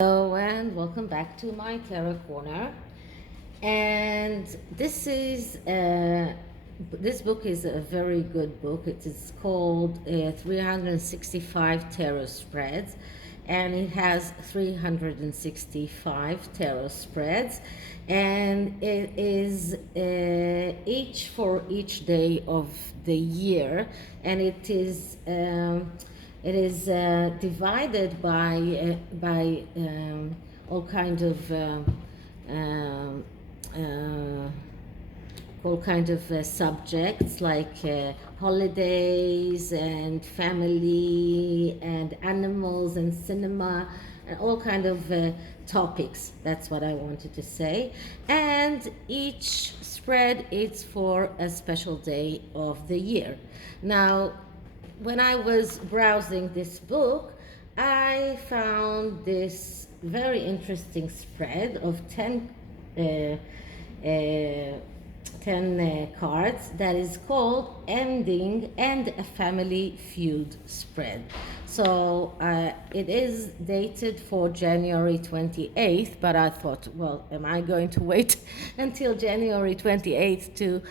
Hello and welcome back to my tarot corner. And this book is a very good book. It is called 365 Tarot Spreads, and it has 365 tarot spreads, and it is each for each day of the year, and it is divided by all kind of subjects like holidays and family and animals and cinema and all kind of topics. That's what I wanted to say. And each spread is for a special day of the year. Now, when I was browsing this book, I found this very interesting spread of 10 cards that is called Ending and a Family Feud Spread. So it is dated for January 28th, but I thought, well, am I going to wait until January 28th to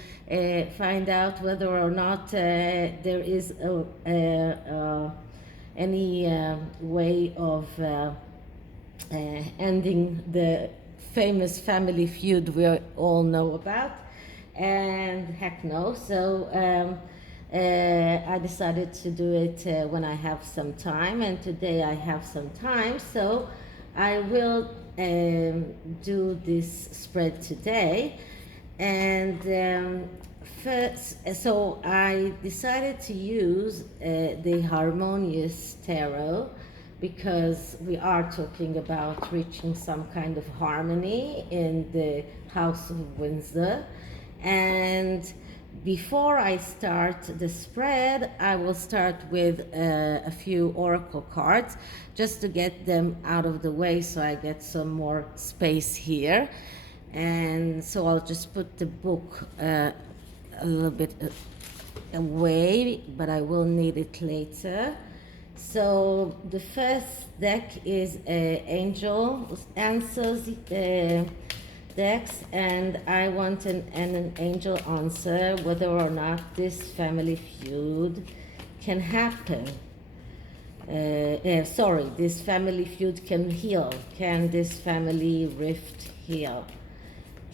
find out whether or not there is any way of ending the famous family feud we all know about? And heck no. So I decided to do it when I have some time, and today I have some time, so I will do this spread today. And so I decided to use the Harmonious Tarot, because we are talking about reaching some kind of harmony in the House of Windsor. And before I start the spread, I will start with a few oracle cards just to get them out of the way, so I get some more space here. And so I'll just put the book a little bit away, but I will need it later. So the first deck is Angel Answers decks, and I want an angel answer whether or not this family feud can happen. This family feud can heal. Can this family rift heal?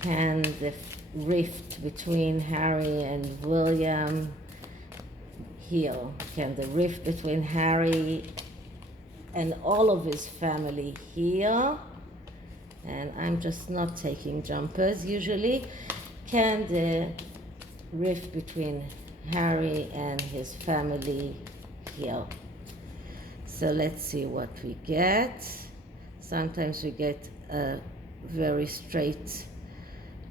Can the rift between Harry and William heal? Can the rift between Harry and all of his family heal? And I'm just not taking jumpers usually. Can the rift between Harry and his family heal? So let's see what we get. Sometimes we get a very straight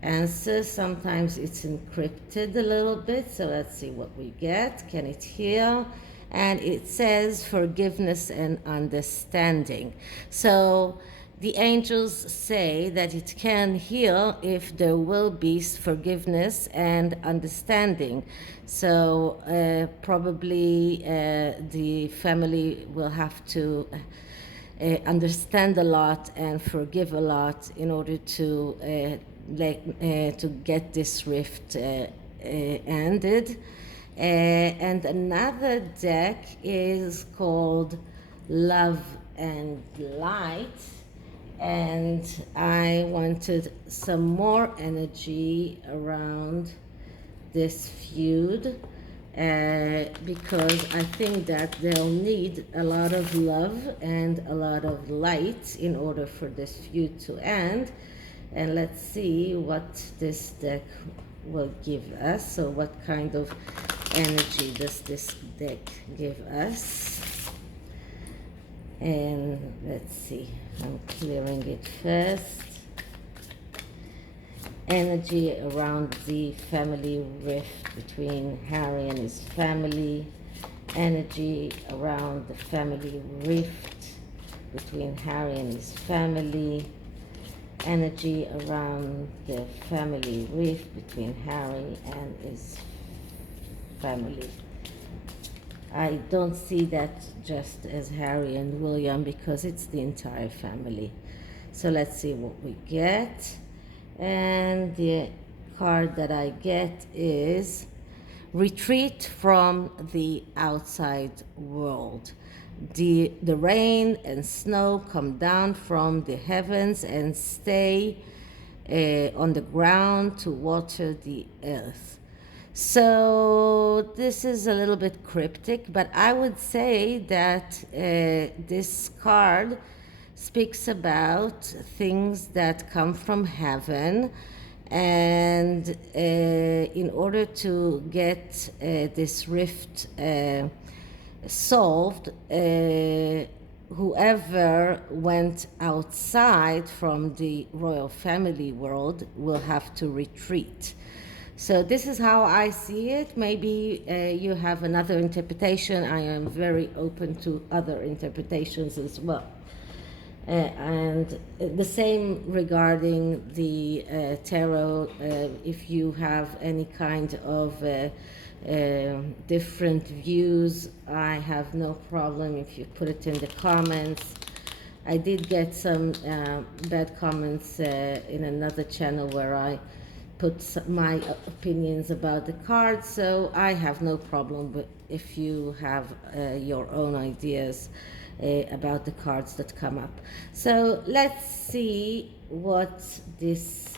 answer. Sometimes it's encrypted a little bit. So let's see what we get. Can it heal? And it says forgiveness and understanding. So the angels say that it can heal if there will be forgiveness and understanding. So probably the family will have to understand a lot and forgive a lot in order to get this rift ended. And another deck is called Love and Light. And I wanted some more energy around this feud because I think that they'll need a lot of love and a lot of light in order for this feud to end. And let's see what this deck will give us. So what kind of energy does this deck give us? And let's see, I'm clearing it first. Energy around the family rift between Harry and his family. Energy around the family rift between Harry and his family. Energy around the family rift between Harry and his family. I don't see that just as Harry and William because it's the entire family. So let's see what we get. And the card that I get is retreat from the outside world. The rain and snow come down from the heavens and stay on the ground to water the earth. So this is a little bit cryptic, but I would say that this card speaks about things that come from heaven, and in order to get this rift solved, whoever went outside from the royal family world will have to retreat. So this is how I see it. Maybe you have another interpretation. I am very open to other interpretations as well. And the same regarding the tarot. If you have any kind of different views, I have no problem if you put it in the comments. I did get some bad comments in another channel where I put my opinions about the cards, so I have no problem with if you have your own ideas about the cards that come up. So let's see what this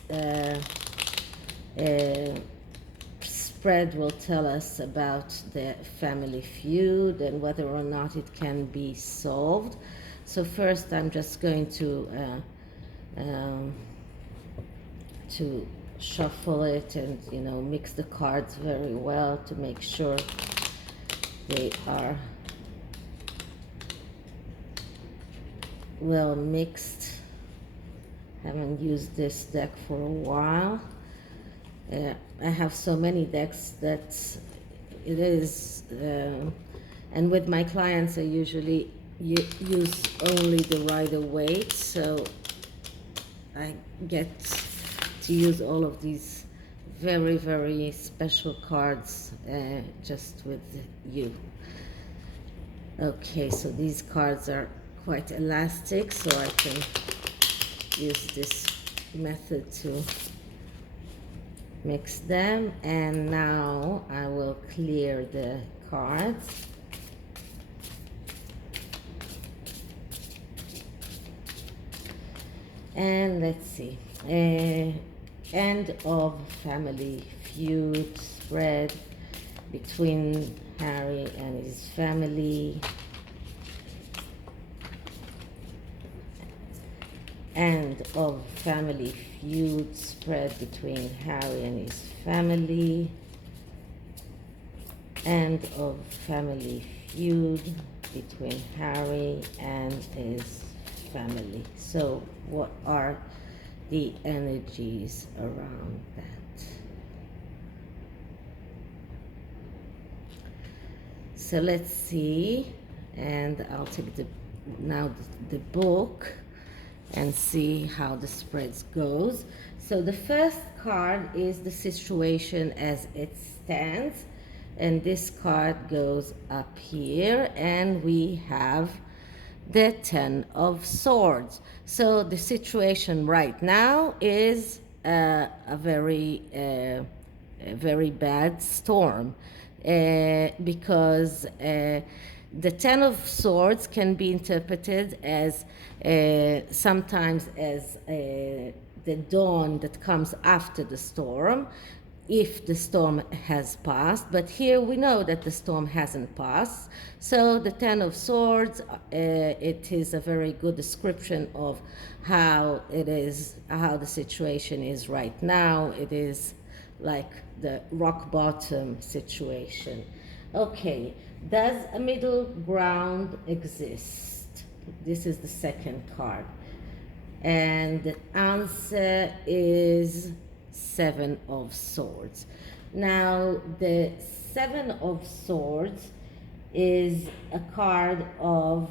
spread will tell us about the family feud and whether or not it can be solved. So first I'm just going to shuffle it and, you know, mix the cards very well to make sure they are well mixed. Haven't used this deck for a while. I have so many decks that it is, and with my clients I usually use only the Rider-Waite, so I get to use all of these very, very special cards just with you. Okay, so these cards are quite elastic, so I can use this method to mix them. And now I will clear the cards. And let's see. End of family feud spread between Harry and his family. End of family feud spread between Harry and his family. End of family feud between Harry and his family. So what are the energies around that? So let's see, and I'll take now the book and see how the spreads goes. So the first card is the situation as it stands, and this card goes up here, and we have the Ten of Swords. So the situation right now is a very bad storm, because the Ten of Swords can be interpreted as sometimes as the dawn that comes after the storm, if the storm has passed. But here we know that the storm hasn't passed. So the Ten of Swords, it is a very good description of how it is, how the situation is right now. It is like the rock bottom situation. Okay, does a middle ground exist? This is the second card. And the answer is Seven of Swords. Now, the Seven of Swords is a card of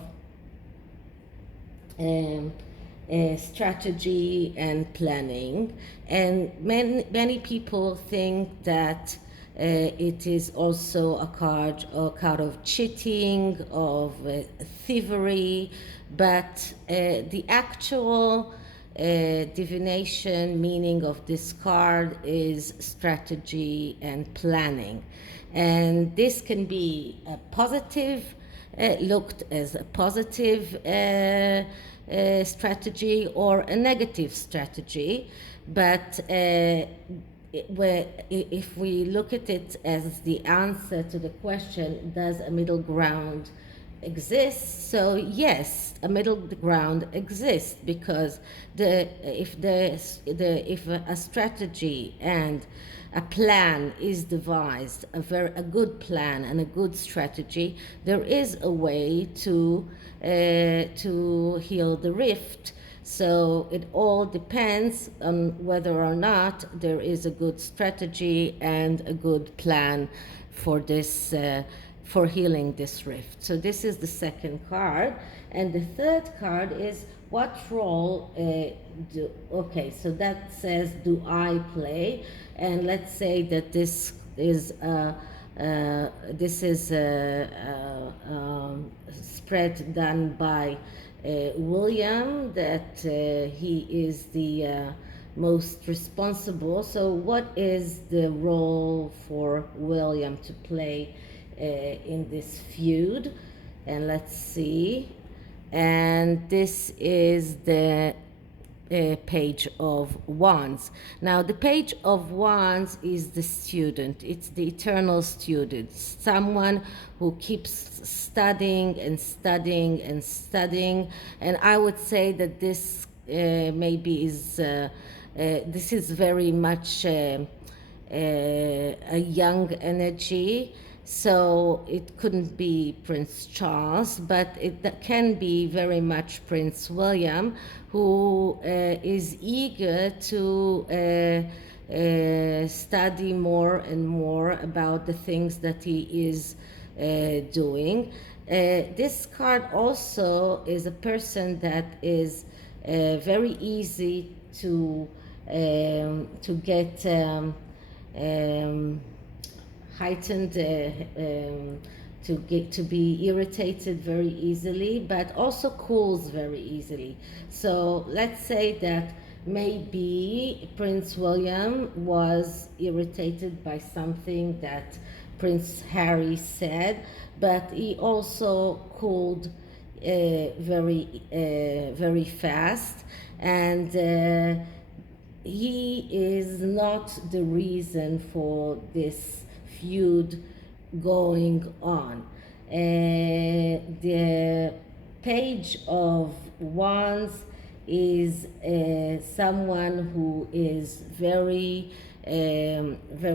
strategy and planning, and many people think that It is also a card of cheating, of thievery, but the actual divination meaning of this card is strategy and planning. And this can be a positive, looked as a positive strategy or a negative strategy, but if we look at it as the answer to the question, does a middle ground exist? So yes, a middle ground exists, because if a strategy and a plan is devised, a good plan and a good strategy, there is a way to heal the rift. So it all depends on whether or not there is a good strategy and a good plan for this, for healing this rift. So this is the second card. And the third card is, what role okay, so that says, do I play? And let's say that this is a spread done by William, that he is the most responsible. So what is the role for William to play in this feud? And let's see. And this is the Page of Wands. Now, the Page of Wands is the student. It's the eternal student, someone who keeps studying and studying and studying. And I would say that this maybe is this is very much a young energy. So it couldn't be Prince Charles, but it can be very much Prince William, who is eager to study more and more about the things that he is doing. This card also is a person that is very easy to get heightened, to be irritated very easily, but also cools very easily. So let's say that maybe Prince William was irritated by something that Prince Harry said, but he also cooled very fast, and he is not the reason for this feud going on. The Page of Wands is someone who is very educated,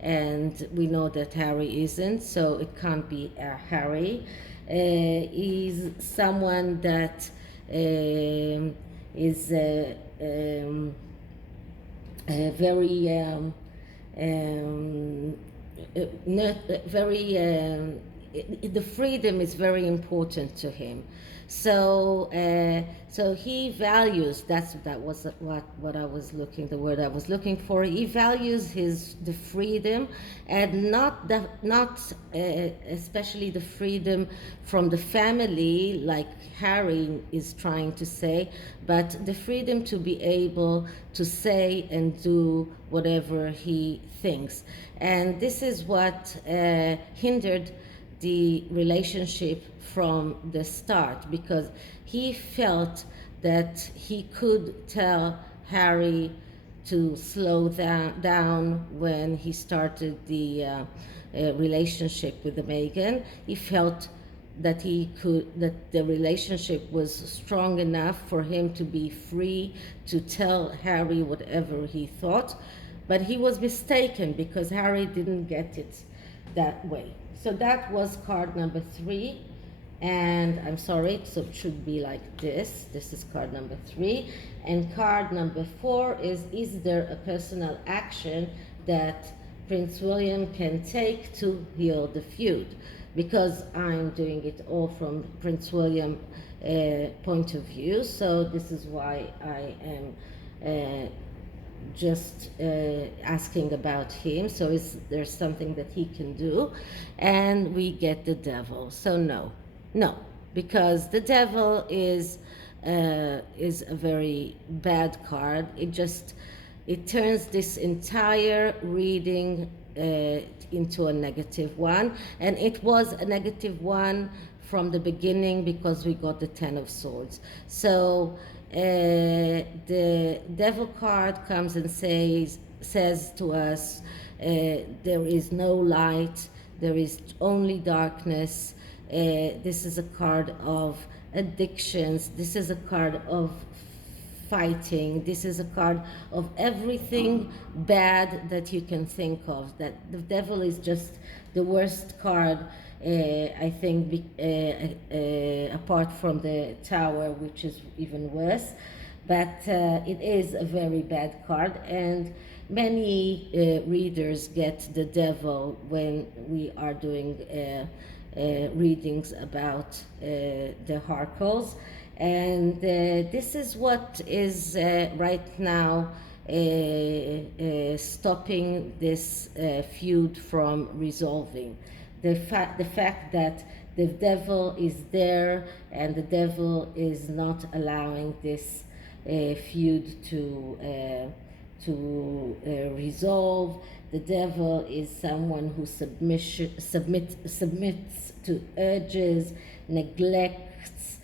and we know that Harry isn't, so it can't be Harry. He's someone that is very not very the freedom is very important to him. So so he values, that was what I was looking, the word I was looking for. He values the freedom, and not especially the freedom from the family, like Harry is trying to say, but the freedom to be able to say and do whatever he thinks. And this is what hindered the relationship from the start, because he felt that he could tell Harry to slow down when he started the relationship with Meghan. He felt that that the relationship was strong enough for him to be free to tell Harry whatever he thought, but he was mistaken, because Harry didn't get it that way. So that was card number 3, and I'm sorry, so it should be like this. This is card number 3, and card number 4 is there a personal action that Prince William can take to heal the feud? Because I'm doing it all from Prince William point of view, so this is why I am just asking about him. So is there something that he can do? And we get the devil. So no, because the devil is a very bad card. It turns this entire reading into a negative one, and it was a negative one from the beginning because we got the Ten of Swords. So the devil card comes and says to us, there is no light, there is only darkness. This is a card of addictions. This is a card of fighting. This is a card of everything bad that you can think of. That the devil is just the worst card, I think, apart from the Tower, which is even worse. But it is a very bad card, and many readers get the devil when we are doing readings about the oracles. And this is what is right now stopping this feud from resolving. The fact that the devil is there and the devil is not allowing this feud to resolve. The devil is someone who submits to urges, neglects,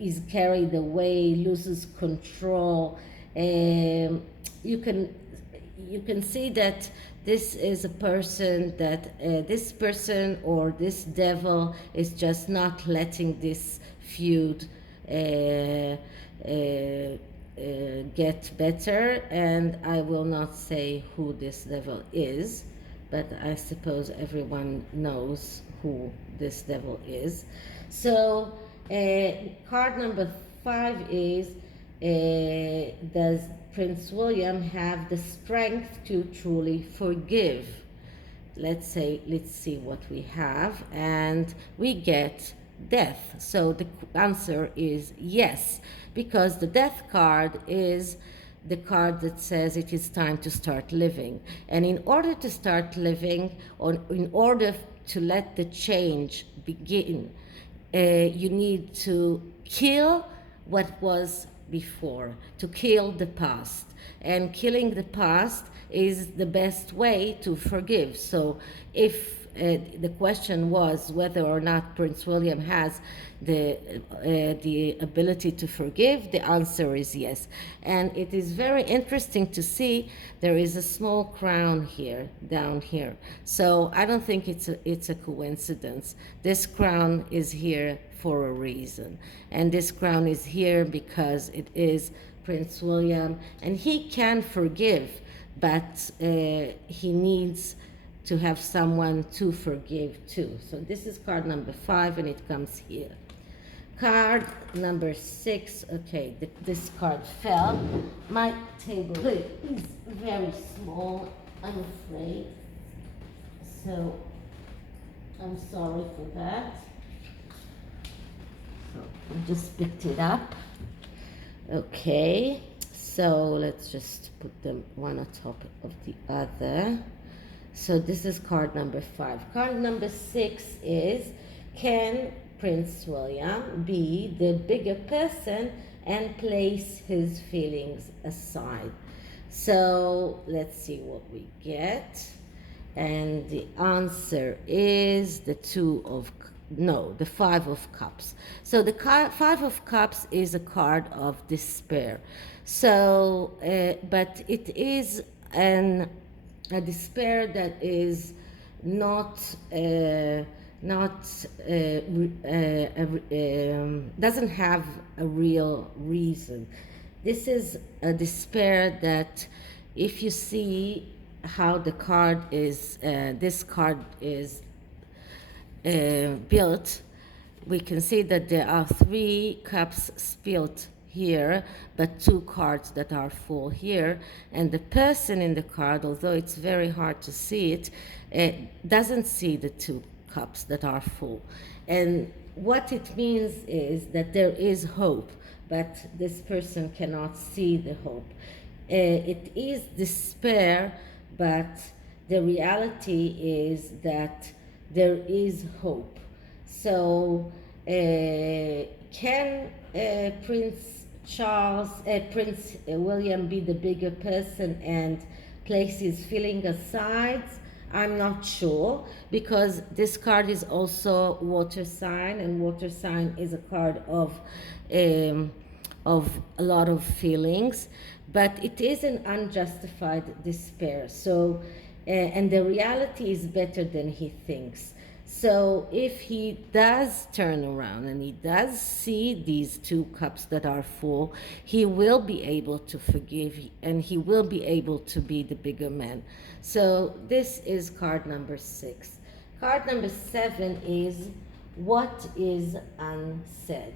is carried away, loses control. You can see that this is a person that this person or this devil is just not letting this feud get better. And I will not say who this devil is, but I suppose everyone knows who this devil is. So card number 5 is, does Prince William have the strength to truly forgive? Let's see what we have, and we get death. So the answer is yes, because the death card is the card that says it is time to start living. And in order to start living, or in order to let the change begin, you need to kill what was before, to kill the past. And killing the past is the best way to forgive. So if the question was whether or not Prince William has the ability to forgive, the answer is yes. And it is very interesting to see there is a small crown here, down here. So I don't think it's a coincidence. This crown is here for a reason, and this crown is here because it is Prince William, and he can forgive, but he needs to have someone to forgive too. So this is card number 5, and it comes here. Card number 6. Okay, this card fell. My table is very small, I'm afraid. So I'm sorry for that. So I just picked it up. Okay, so let's just put them one on top of the other. So this is card number 5. Card number 6 is, can Prince William be the bigger person and place his feelings aside? So let's see what we get. And the answer is the 5 of Cups. So the 5 of Cups is a card of despair. So, but it is a despair that is doesn't have a real reason. This is a despair that, if you see how the card is, this card is built, we can see that there are 3 cups spilled here, but 2 cards that are full here. And the person in the card, although it's very hard to see it, doesn't see the 2 cups that are full. And what it means is that there is hope, but this person cannot see the hope. It is despair, but the reality is that there is hope. So can Prince William be the bigger person and place his feeling aside? I'm not sure, because this card is also water sign, and water sign is a card of a lot of feelings, but it is an unjustified despair. So, and the reality is better than he thinks. So if he does turn around and he does see these two cups that are full, he will be able to forgive, and he will be able to be the bigger man. So this is card number 6. Card number 7 is what is unsaid.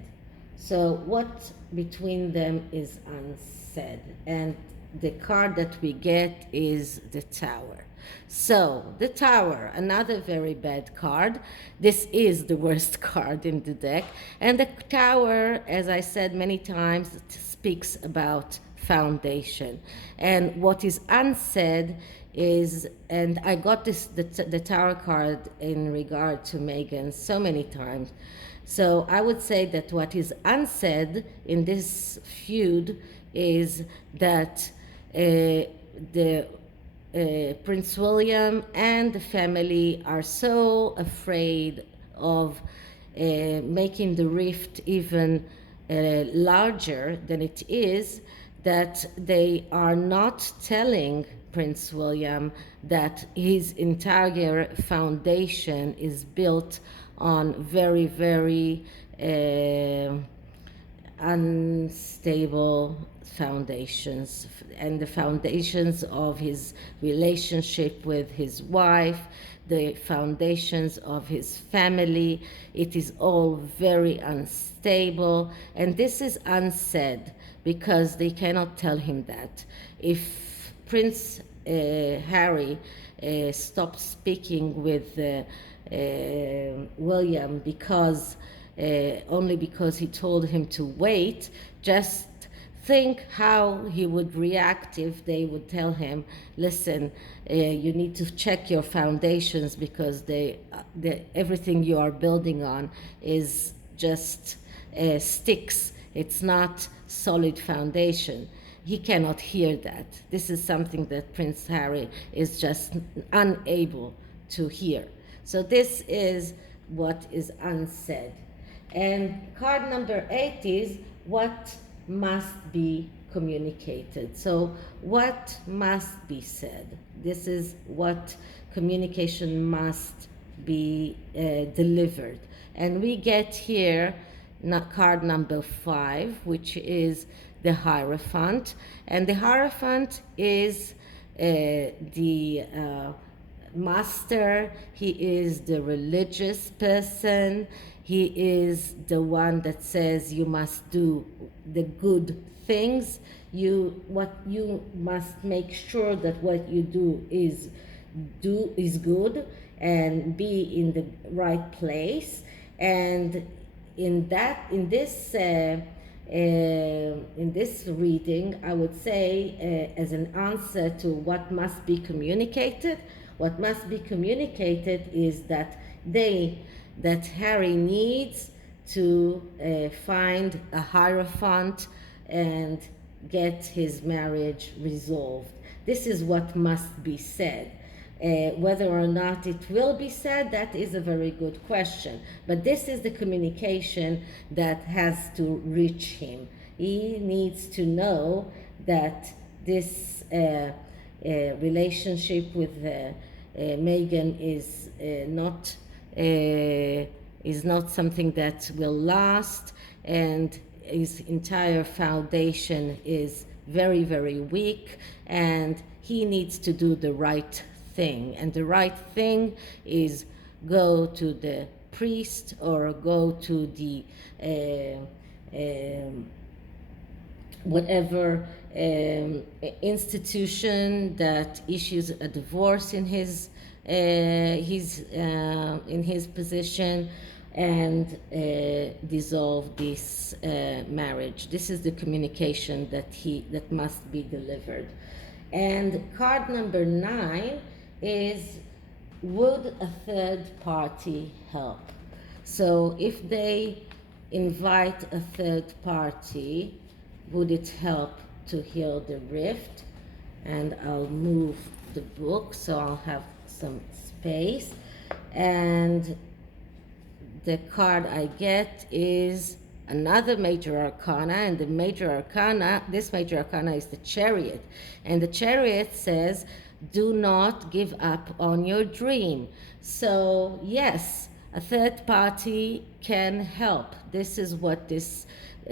So what between them is unsaid? And the card that we get is the Tower. So the Tower, another very bad card. This is the worst card in the deck. And the Tower, as I said many times, speaks about foundation. And what is unsaid is, and I got the Tower card in regard to Megan so many times. So I would say that what is unsaid in this feud is that Prince William and the family are so afraid of making the rift even larger than it is, that they are not telling Prince William that his entire foundation is built on very, very unstable foundations, and the foundations of his relationship with his wife, the foundations of his family, it is all very unstable, and this is unsaid because they cannot tell him that. If Prince Harry stopped speaking with William because only because he told him to wait, just think how he would react if they would tell him, listen, you need to check your foundations because everything you are building on is just sticks. It's not solid foundation. He cannot hear that. This is something that Prince Harry is just unable to hear. So this is what is unsaid. And card number 8 is what must be communicated. So what must be said? This is what communication must be delivered. And we get here card number 5, which is the Hierophant. And the Hierophant is the master. He is the religious person. He is the one that says you must do the good things. What you must make sure that what you do is good and be in the right place. And in this reading, I would say as an answer to what must be communicated, what must be communicated is that Harry needs to find a Hierophant and get his marriage resolved. This is what must be said. Whether or not it will be said, that is a very good question. But this is the communication that has to reach him. He needs to know that this relationship with Meghan is not something that will last, and his entire foundation is very, very weak, and he needs to do the right thing. And the right thing is go to the priest or go to the whatever institution that issues a divorce in his position, and dissolve this marriage. This is the communication that must be delivered. And card number 9 is, would a third party help? So if they invite a third party, would it help to heal the rift? And I'll move the book so I'll have some space. And the card I get is another major arcana, and the major arcana, this major arcana is the Chariot. And the Chariot says, do not give up on your dream. So yes, a third party can help. This is what this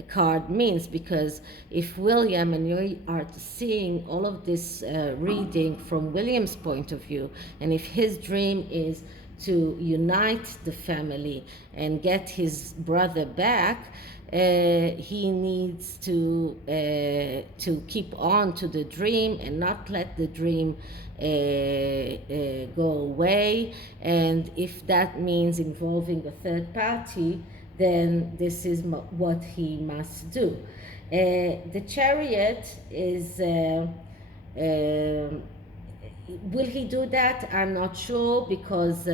card means, because if William, and you are seeing all of this reading from William's point of view, and if his dream is to unite the family and get his brother back, he needs to keep on to the dream and not let the dream go away. And if that means involving a third party, then this is what he must do. The Chariot is, will he do that? I'm not sure, because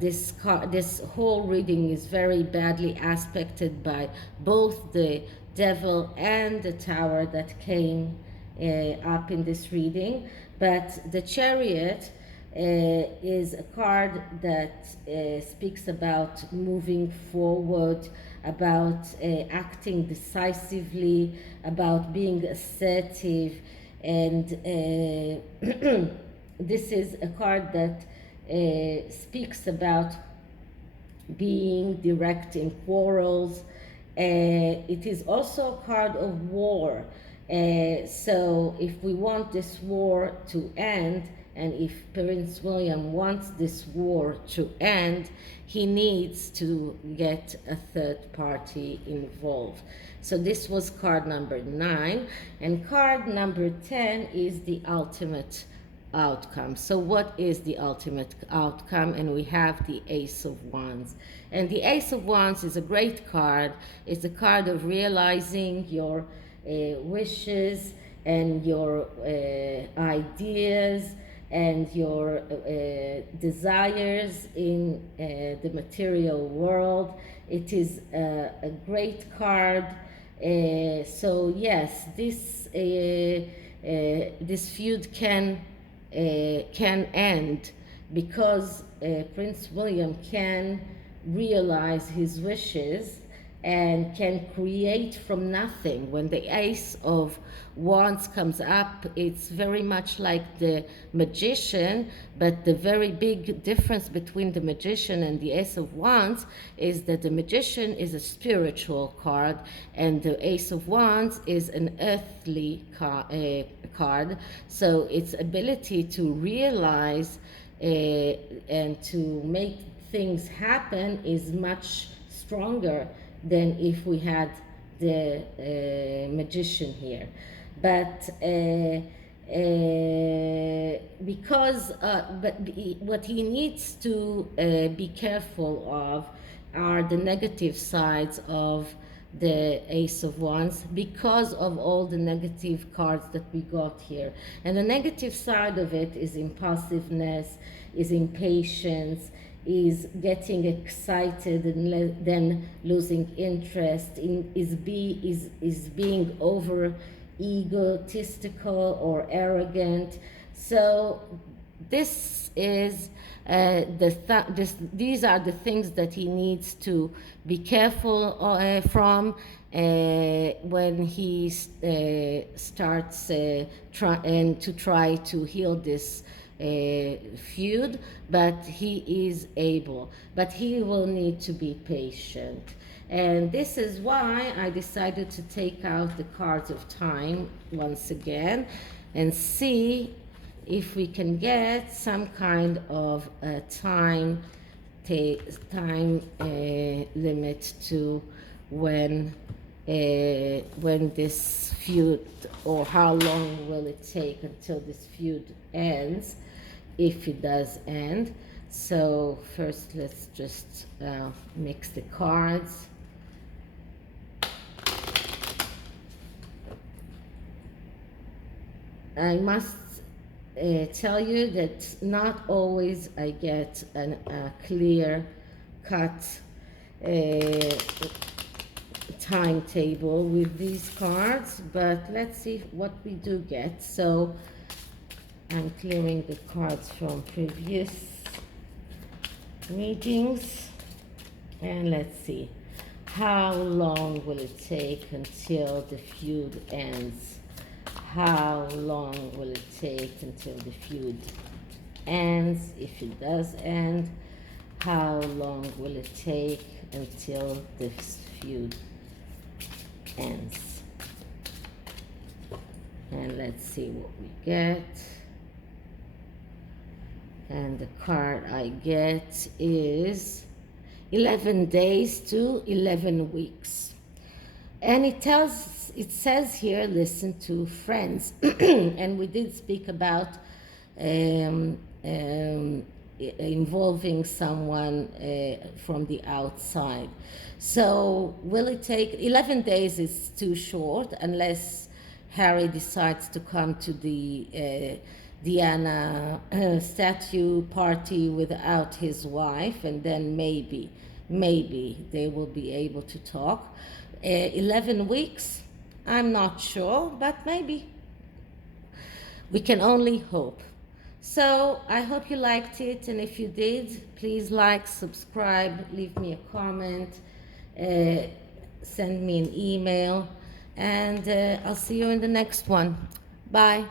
this whole reading is very badly aspected by both the Devil and the Tower that came up in this reading. But the Chariot is a card that speaks about moving forward, about acting decisively, about being assertive. And this is a card that speaks about being direct in quarrels. It is also a card of war. So if we want this war to end, and if Prince William wants this war to end, he needs to get a third party involved. So this was card number 9. And card number 10 is the ultimate outcome. So what is the ultimate outcome? And we have the Ace of Wands. And the Ace of Wands is a great card. It's a card of realizing your wishes and your ideas and your desires in the material world. It is a great card. So yes, this feud can end, because Prince William can realize his wishes and can create from nothing. When the Ace of Wands comes up, it's very much like the Magician, but the very big difference between the Magician and the Ace of Wands is that the Magician is a spiritual card, and the Ace of Wands is an earthly card. So its ability to realize and to make things happen is much stronger than if we had the Magician here. But what he needs to be careful of are the negative sides of the Ace of Wands, because of all the negative cards that we got here. And the negative side of it is impulsiveness, is impatience, is getting excited and then losing interest, is being over egotistical or arrogant. So this is these are the things that he needs to be careful from when he starts trying to heal this feud. But he is able, but he will need to be patient. And this is why I decided to take out the cards of time once again and see if we can get some kind of a time limit to when this feud, or how long will it take until this feud ends, if it does end. So first let's just mix the cards. I must tell you that not always I get a clear cut timetable with these cards, but let's see what we do get. So I'm clearing the cards from previous readings, and let's see, how long will it take until the feud ends? How long will it take until the feud ends? If it does end, how long will it take until this feud ends? And let's see what we get. And the card I get is 11 days to 11 weeks. And it says here, listen to friends. And we did speak about involving someone from the outside. So will it take 11 days? Is too short unless Harry decides to come to the Diana statue party without his wife, and then maybe they will be able to talk. 11 weeks, I'm not sure, but maybe. We can only hope. So I hope you liked it, and if you did, please like, subscribe, leave me a comment, send me an email, and I'll see you in the next one. Bye.